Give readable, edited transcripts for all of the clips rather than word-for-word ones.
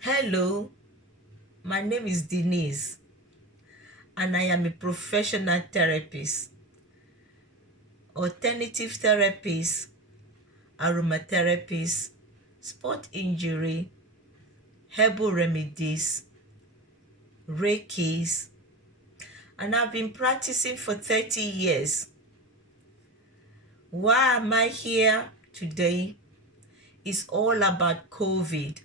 Hello, my name is Denise and I am a professional therapist, alternative therapist, aromatherapist, sport injury, herbal remedies, Reikis, and I've been practicing for 30 years. Why am I here today? It's all about COVID.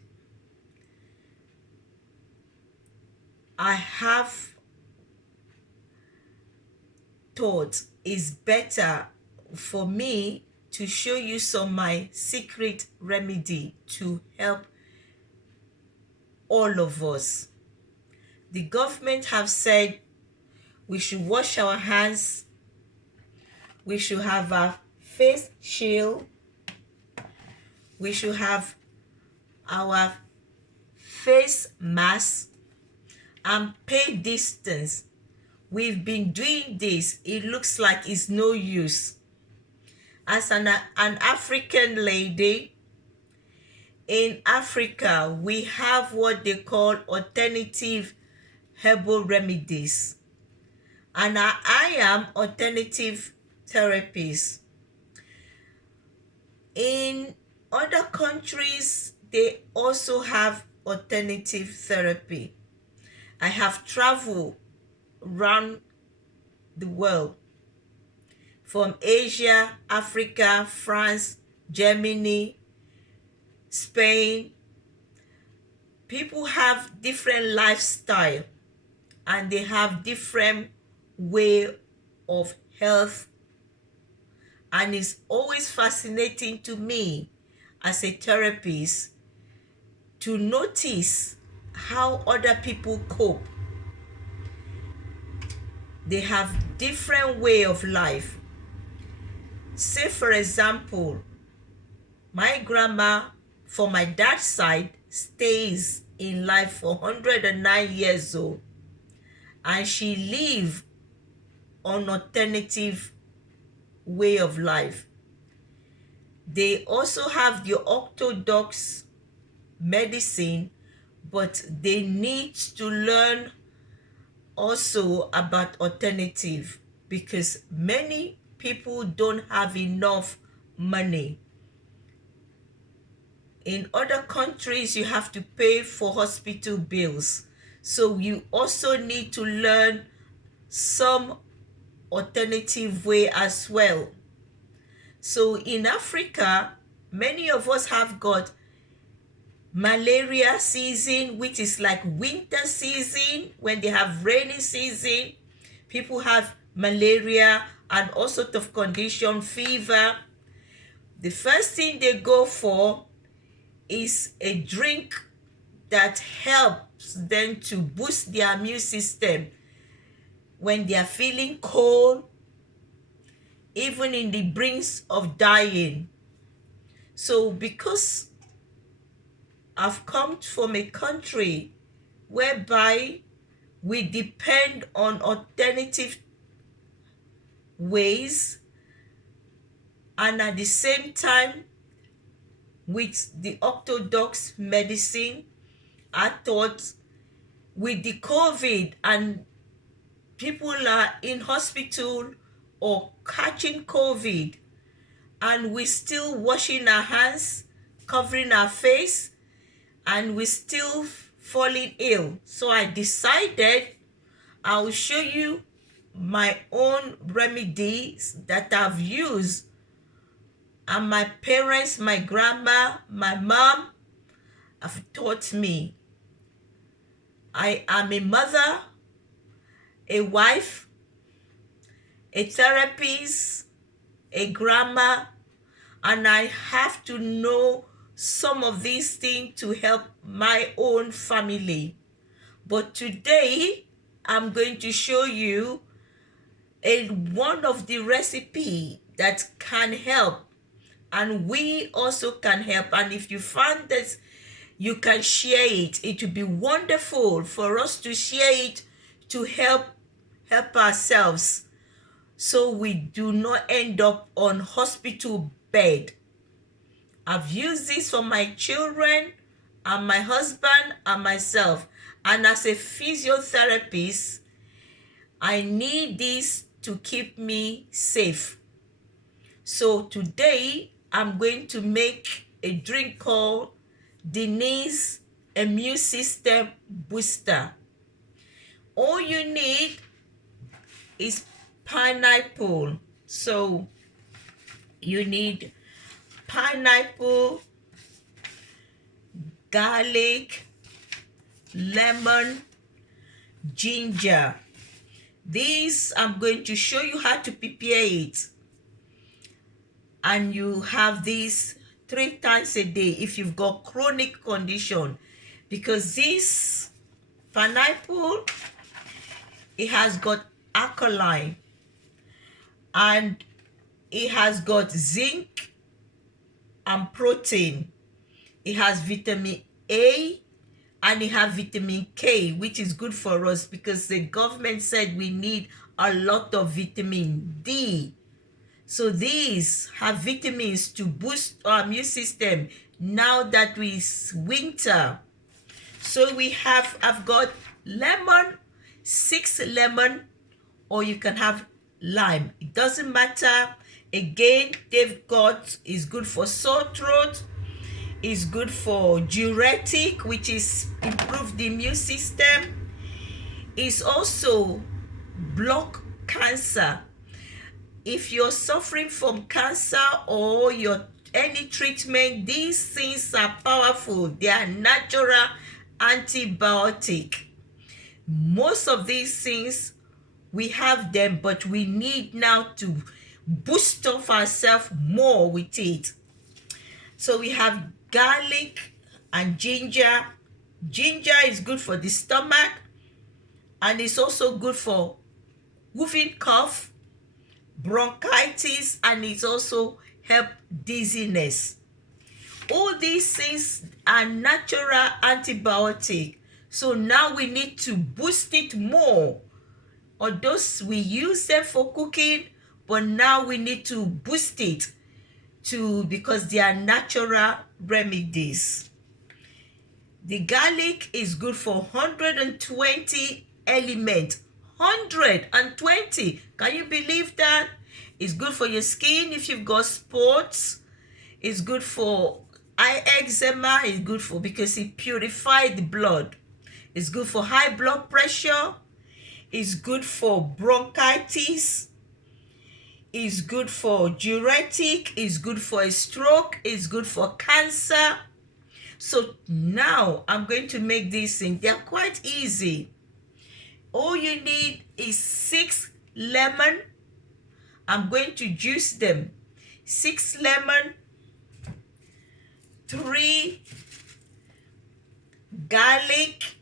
I have thought it's better for me to show you some my secret remedy to help all of us. The government have said we should wash our hands, we should have a face shield, we should have our face mask and pay distance. We've been doing this. It looks like it's no use. As an African lady, in Africa, we have what they call alternative herbal remedies. And I am alternative therapist. In other countries, they also have alternative therapy. I have traveled around the world from Asia, Africa, France, Germany, Spain. People have different lifestyle and they have different way of health, and it's always fascinating to me as a therapist to notice how other people cope. They have different way of life. Say for example, my grandma for my dad's side stays in life for 109 years old, and she live on alternative way of life. They also have the orthodox medicine, but they need to learn also about alternative because many people don't have enough money. In other countries, you have to pay for hospital bills. So you also need to learn some alternative way as well. So in Africa, many of us have got malaria season, which is like winter season. When they have rainy season, people have malaria and all sort of condition, fever. The first thing they go for is a drink that helps them to boost their immune system when they are feeling cold, even in the brinks of dying. So because I've come from a country whereby we depend on alternative ways, and at the same time with the orthodox medicine, I thought with the COVID and people are in hospital or catching COVID and we still washing our hands, covering our face, and we still falling ill. So I decided I will show you my own remedies that I've used, and my parents, my grandma, my mom have taught me. I am a mother, a wife, a therapist, a grandma, and I have to know some of these things to help my own family. But today, I'm going to show you one of the recipe that can help, and we also can help. And if you find that you can share it, it would be wonderful for us to share it to help ourselves, so we do not end up on hospital bed. I've used this for my children and my husband and myself. And as a physiotherapist, I need this to keep me safe. So today, I'm going to make a drink called Denise Immune System Booster. All you need is pineapple. So you need pineapple, garlic, lemon, ginger. These I'm going to show you how to prepare it. And you have these 3 times a day if you've got chronic condition, because this pineapple, it has got alkaline and it has got zinc and protein. It has vitamin A and it has vitamin K, which is good for us because the government said we need a lot of vitamin D. So these have vitamins to boost our immune system now that it's winter. So I've got lemon, 6 lemon, or you can have lime. It doesn't matter. Again, they've got, is good for sore throat, is good for diuretic, which is improve the immune system. It's also block cancer. If you're suffering from cancer or any treatment, these things are powerful. They are natural antibiotic. Most of these things, we have them, but we need now to boost up ourselves more with it. So we have garlic and ginger. Ginger is good for the stomach, and it's also good for whooping cough, bronchitis, and it also help dizziness. All these things are natural antibiotic. So now we need to boost it more. Although we use them for cooking, but now we need to boost it because they are natural remedies. The garlic is good for 120 elements. 120. Can you believe that? It's good for your skin if you've got spots. It's good for eye eczema. It's good for, because it purifies the blood. It's good for high blood pressure. It's good for bronchitis. It's good for diuretic. It's good for a stroke. It's good for cancer. So now I'm going to make these things. They're quite easy. All you need is 6 lemon. I'm going to juice them. 6 lemon, 3 garlic,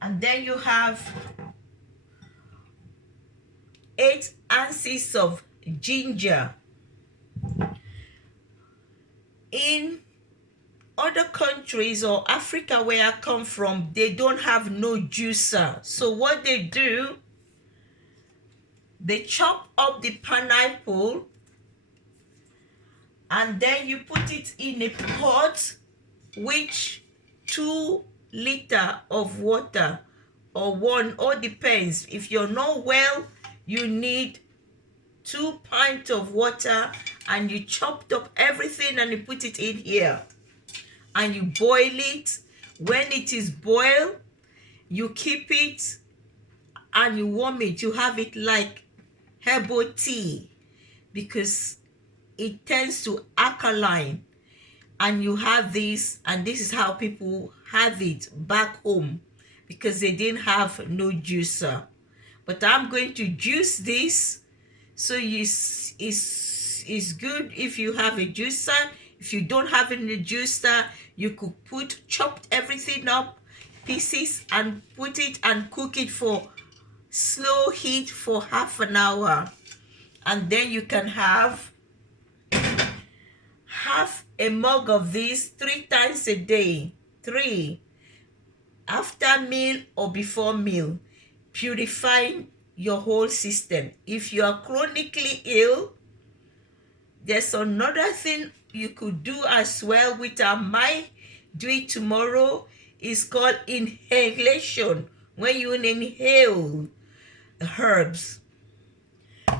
and then you have 8 ounces of ginger. In other countries or Africa where I come from, they don't have no juicer. So what they do, they chop up the pineapple and then you put it in a pot with 2 liters of water, or 1, all depends. If you're not well, you need 2 pints of water, and you chopped up everything and you put it in here and you boil it. When it is boiled, you keep it and you warm it. You have it like herbal tea because it tends to alkaline, and you have this, and this is how people have it back home because they didn't have no juicer. But I'm going to juice this. So it's good if you have a juicer. If you don't have any juicer, you could chopped everything up pieces and put it and cook it for slow heat for half an hour. And then you can have half a mug of this 3 times a day. 3 after meal or before meal, purifying your whole system. If you are chronically ill, there's another thing you could do as well with our might do it tomorrow is called inhalation, when you inhale herbs.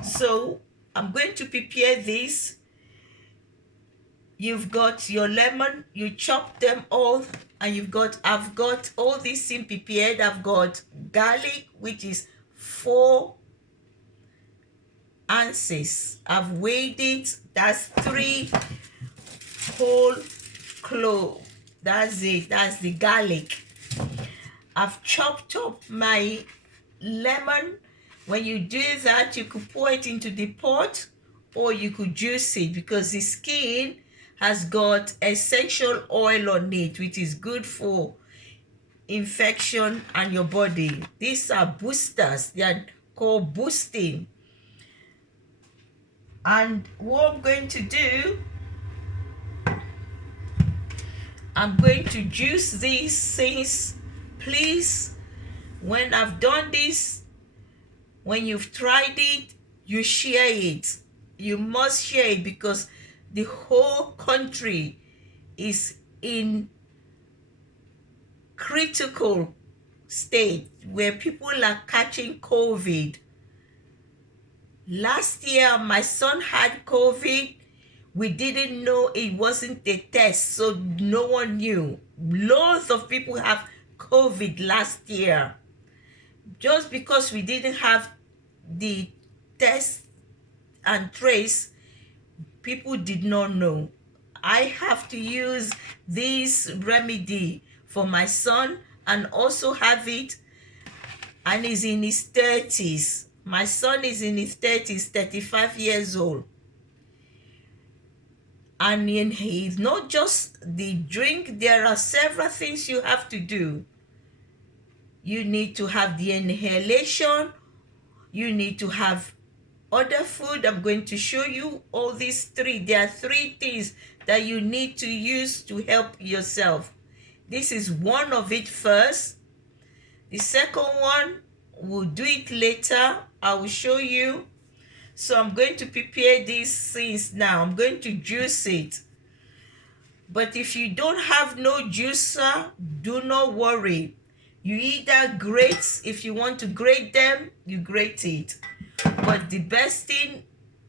So I'm going to prepare this. You've got your lemon, you chop them all, and I've got all these things prepared. I've got garlic, which is 4 ounces. I've weighed it. That's 3 whole cloves. That's it. That's the garlic. I've chopped up my lemon. When you do that, you could pour it into the pot, or you could juice it, because the skin has got essential oil on it, which is good for infection and your body. These are boosters. They are called boosting. And what I'm going to do, I'm going to juice these things. Please, when I've done this, when you've tried it, you share it. You must share it, because the whole country is in critical state where people are catching COVID. Last year, my son had COVID. We didn't know, it wasn't a test, so no one knew. Loads of people have COVID last year. Just because we didn't have the test and trace, people did not know. I have to use this remedy for my son, and also have it, and he's in his 30s. My son is in his 30s, 35 years old. And he's not just the drink, there are several things you have to do. You need to have the inhalation, you need to have other food. I'm going to show you all these 3. There are 3 things that you need to use to help yourself. This is one of it first. The second one, we'll do it later. I will show you. So I'm going to prepare these things now. I'm going to juice it. But if you don't have no juicer, do not worry. You either grate, if you want to grate them, you grate it. But the best thing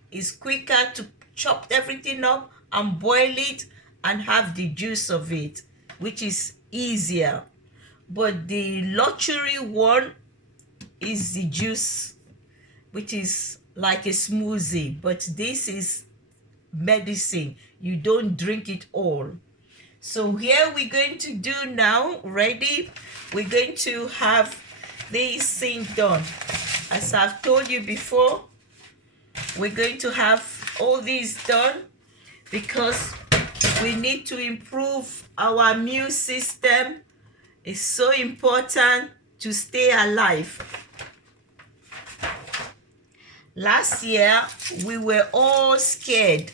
is quicker to chop everything up and boil it and have the juice of it, which is easier. But the luxury one is the juice, which is like a smoothie. But this is medicine. You don't drink it all. So here we're going to do now, ready? We're going to have this thing done. As I've told you before, we're going to have all these done because we need to improve our immune system. It's so important to stay alive. Last year, we were all scared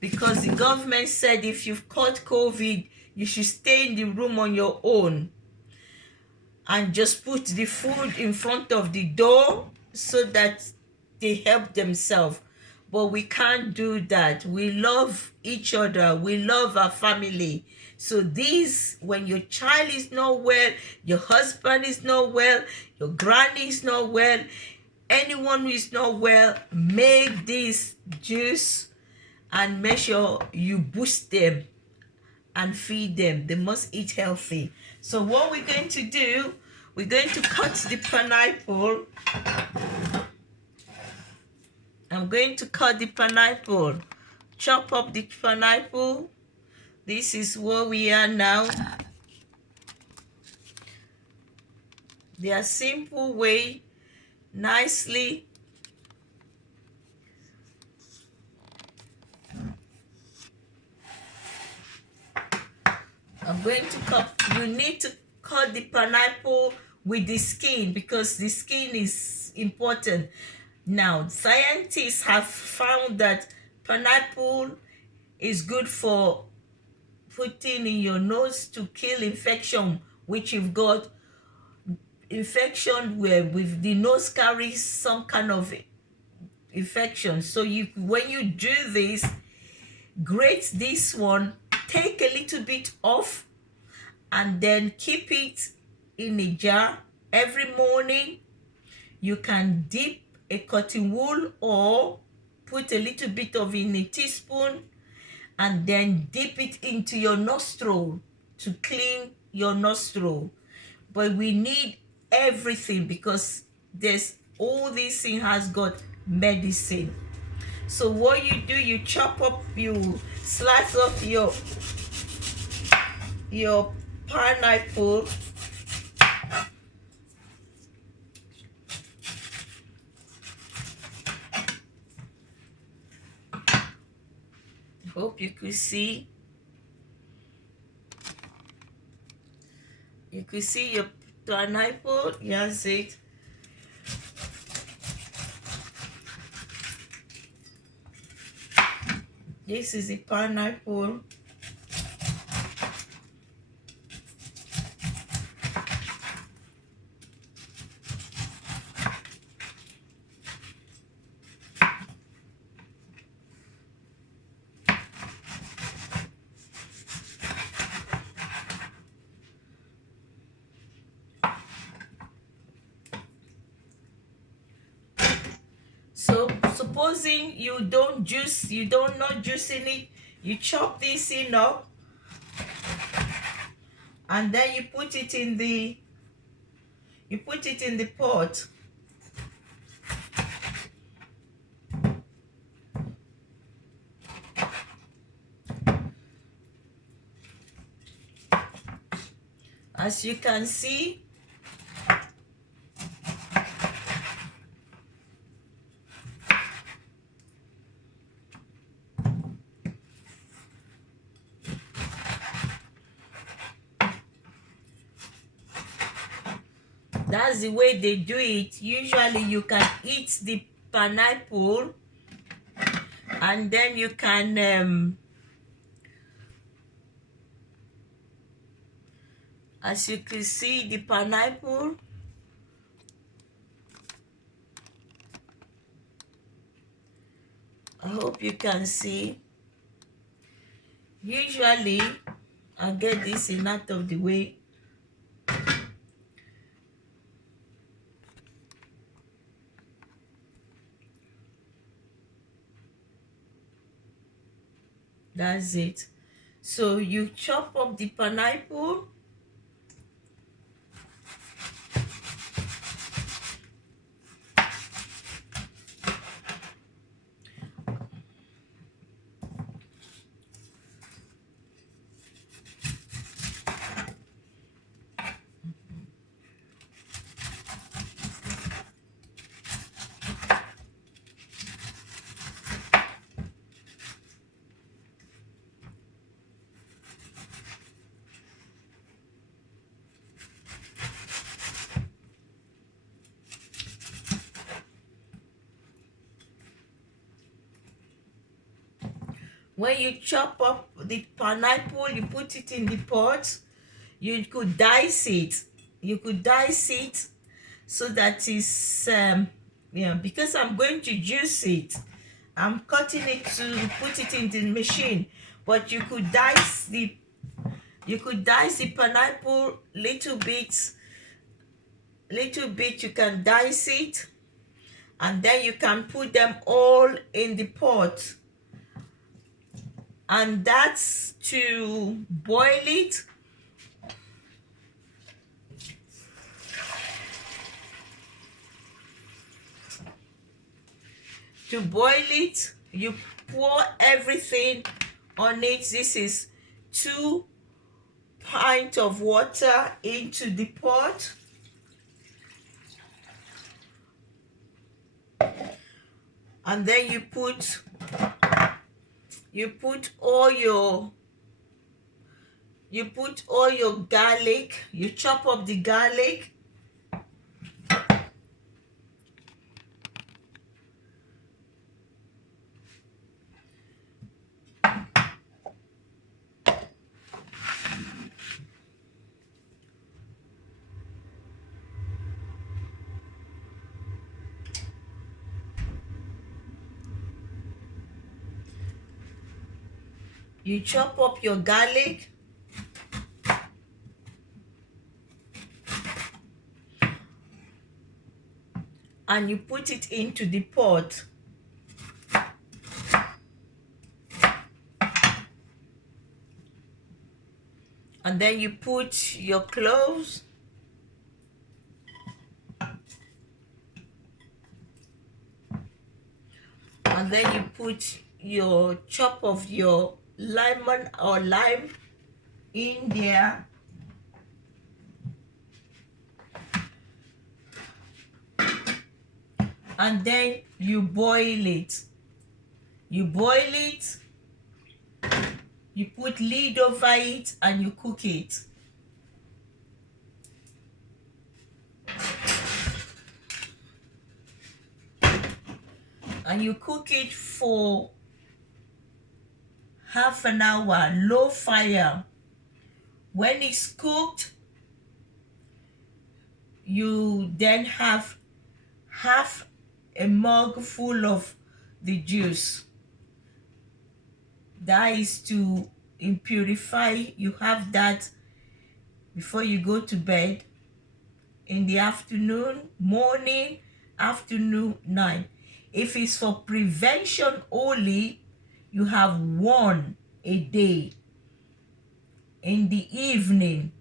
because the government said if you've caught COVID, you should stay in the room on your own and just put the food in front of the door so that they help themselves. But we can't do that. We love each other. We love our family. So this, when your child is not well, your husband is not well, your granny is not well, anyone who is not well, make this juice and make sure you boost them and feed them. They must eat healthy. So what we're going to do, we're going to cut the pineapple. I'm going to cut the pineapple, chop up the pineapple. This is where we are now. They are simple way, nicely. I'm going to cut, you need to cut the pineapple with the skin because the skin is important. Now, scientists have found that pineapple is good for putting in your nose to kill infection, which you've got infection where with the nose carries some kind of infection. So you, when you do this, grate this one, take a little bit off, and then keep it in a jar. Every morning you can dip a cotton wool or put a little bit of in a teaspoon, and then dip it into your nostril to clean your nostril. But we need everything because there's all this thing has got medicine. So what you do, you chop up, you slice up your pineapple. Hope you could see. You could see your pineapple. Yes, it. This is the pineapple. So supposing you don't not juicing it, you chop this in up, and then you put it in the pot. As you can see, that's the way they do it. Usually you can eat the pineapple, and then you can as you can see the pineapple, I hope you can see. Usually I'll get this in out of the way. That's it. So you chop up the pineapple, when you chop up the pineapple, you put it in the pot. You could dice it. So that is because I'm going to juice it, I'm cutting it to put it in the machine. But you could dice the pineapple little bit. You can dice it, and then you can put them all in the pot, and that's to boil it. To boil it, you pour everything on it. This is 2 pints of water into the pot. And then you put all your garlic. You chop up the garlic. You chop up your garlic. And you put it into the pot. And then you put your cloves. And then you put your chop of your lemon or lime in there. And then you boil it. You boil it. You put lid over it and you cook it. And you cook it for half an hour, low fire. When it's cooked, you then have half a mug full of the juice. That is to purify. You have that before you go to bed, in the afternoon, morning, afternoon, night. If it's for prevention only, you have one a day in the evening,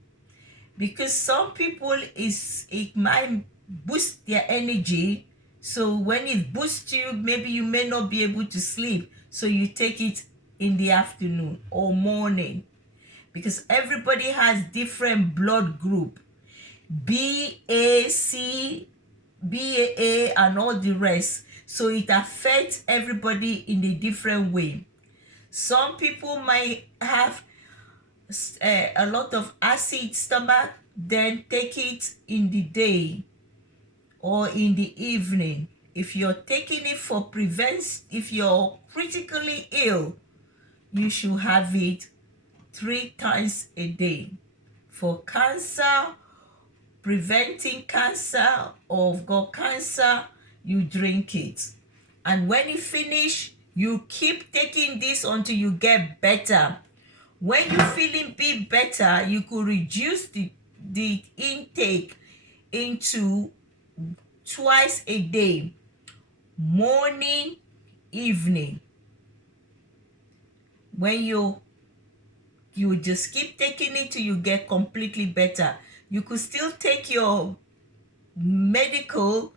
because some people it might boost their energy. So when it boosts you, maybe you may not be able to sleep, so you take it in the afternoon or morning, because everybody has different blood group, BAC, BAA, and all the rest. So it affects everybody in a different way. Some people might have a lot of acid stomach, then take it in the day or in the evening. If you're taking it for prevention, if you're critically ill, you should have it 3 times a day. For cancer, preventing cancer, or got cancer, you drink it. And when you finish, you keep taking this until you get better. When you're feeling bit better, you could reduce the intake into twice a day, morning, evening. When you just keep taking it till you get completely better. You could still take your medical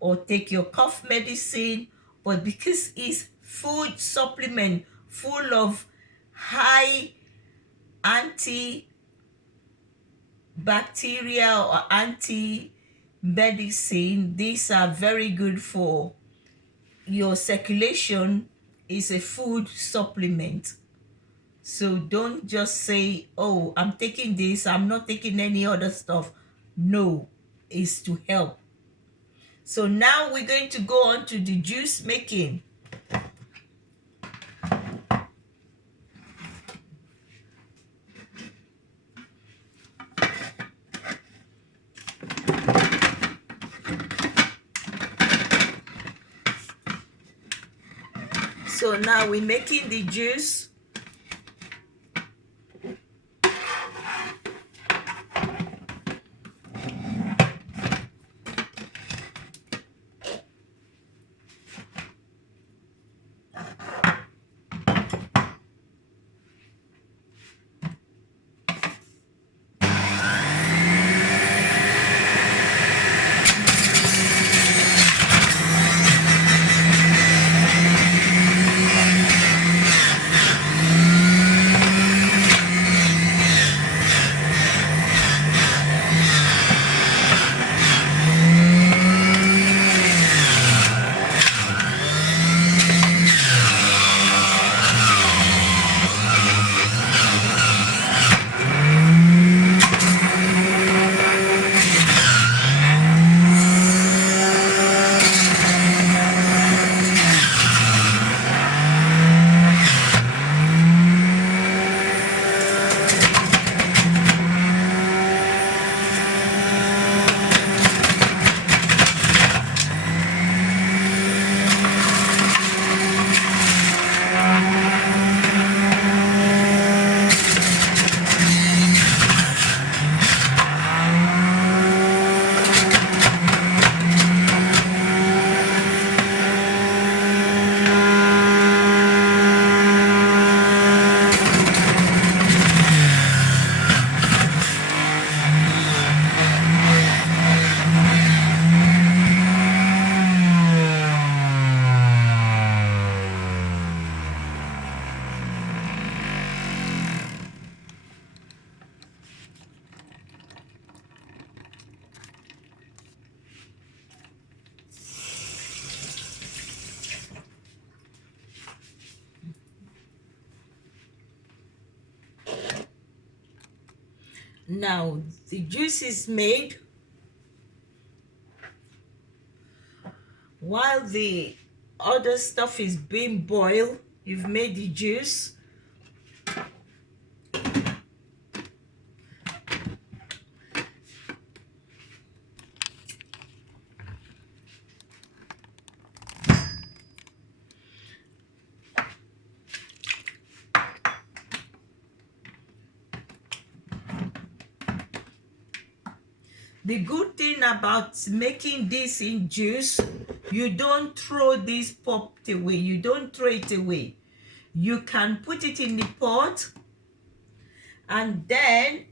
or take your cough medicine, but because it's food supplement full of high antibacterial or anti-medicine, these are very good for your circulation. Is a food supplement. So don't just say, oh, I'm taking this, I'm not taking any other stuff. No, it's to help. So now we're going to go on to the juice making. So now we're making the juice. Now the juice is made. While the other stuff is being boiled, you've made the juice. The good thing about making this in juice, you don't throw this pop away. You don't throw it away. You can put it in the pot and then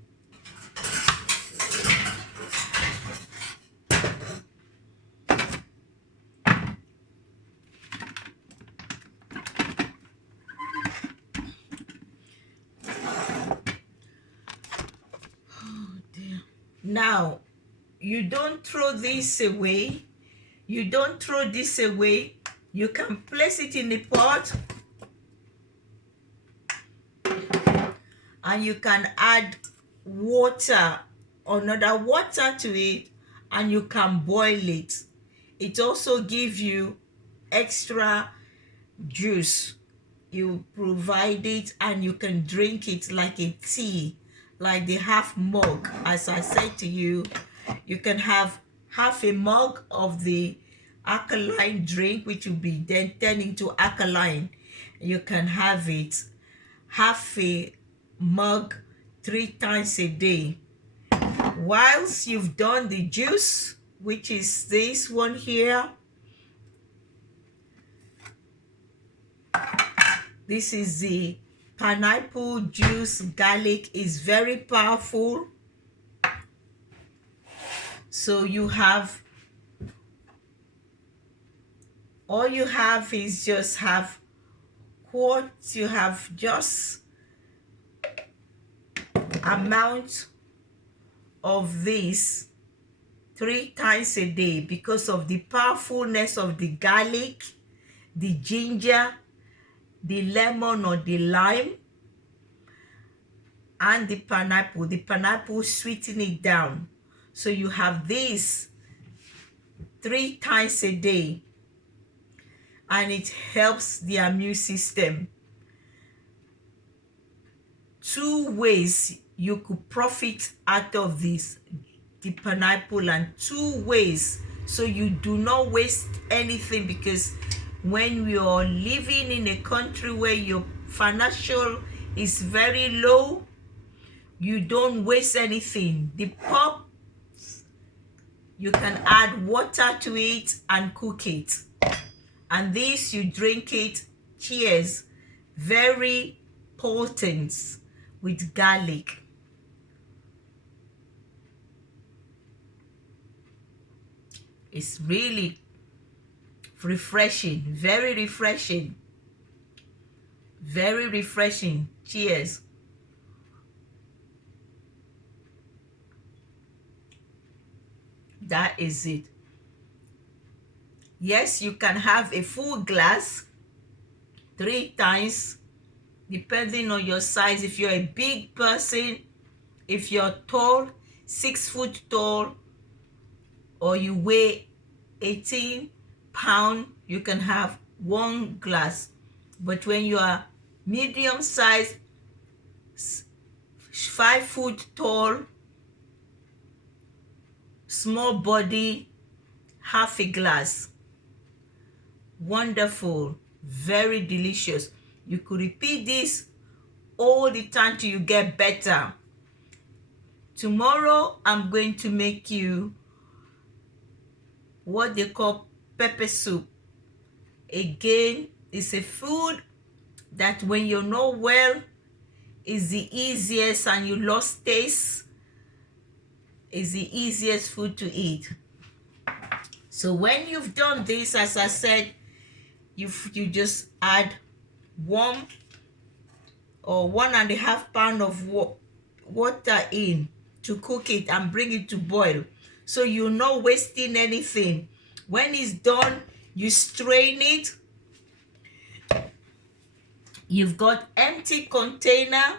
now you don't throw this away. You don't throw this away. You can place it in the pot and you can add water, another water to it, and you can boil it. It also gives you extra juice. You provide it and you can drink it like a tea, like the half mug. As I said to you, you can have half a mug of the alkaline drink, which will be then turned into alkaline. You can have it half a mug 3 times a day. Whilst you've done the juice, which is this one here, this is the pineapple juice. Garlic is very powerful. So you have, all you have is just have what you have, just amount of this 3 times a day, because of the powerfulness of the garlic, the ginger, the lemon or the lime, and the pineapple. The pineapple sweeten it down. So you have this 3 times a day, and it helps the immune system. 2 ways you could profit out of this, the pineapple, and 2 ways so you do not waste anything, because when you're living in a country where your financial is very low, you don't waste anything. The pop, you can add water to it and cook it, and this you drink it. Cheers. Very potent with garlic. It's really refreshing, very refreshing, very refreshing. Cheers. That is it. Yes, you can have a full glass 3 times, depending on your size. If you're a big person, if you're tall, 6 foot tall, or you weigh 18 pounds, you can have 1 glass. But when you are medium size, 5 foot tall, small body, half a glass. Wonderful, very delicious. You could repeat this all the time till you get better. Tomorrow I'm going to make you what they call pepper soup. Again, it's a food that when you're not well is the easiest, and you lost taste, is the easiest food to eat. So when you've done this, as I said, you just add 1 or 1.5 pounds of water in to cook it and bring it to boil. So you're not wasting anything. When it's done, you strain it. You've got empty container.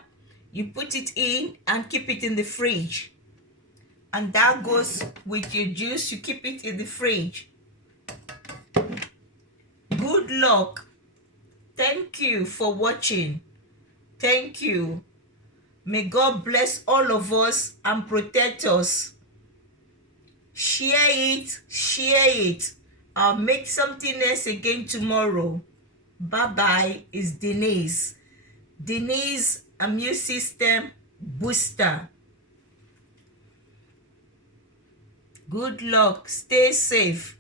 You put it in and keep it in the fridge. And that goes with your juice. You keep it in the fridge. Good luck. Thank you for watching. Thank you. May God bless all of us and protect us. Share it. Share it. I'll make something else again tomorrow. Bye-bye. It's Denise. Denise Immune System Booster. Good luck. Stay safe.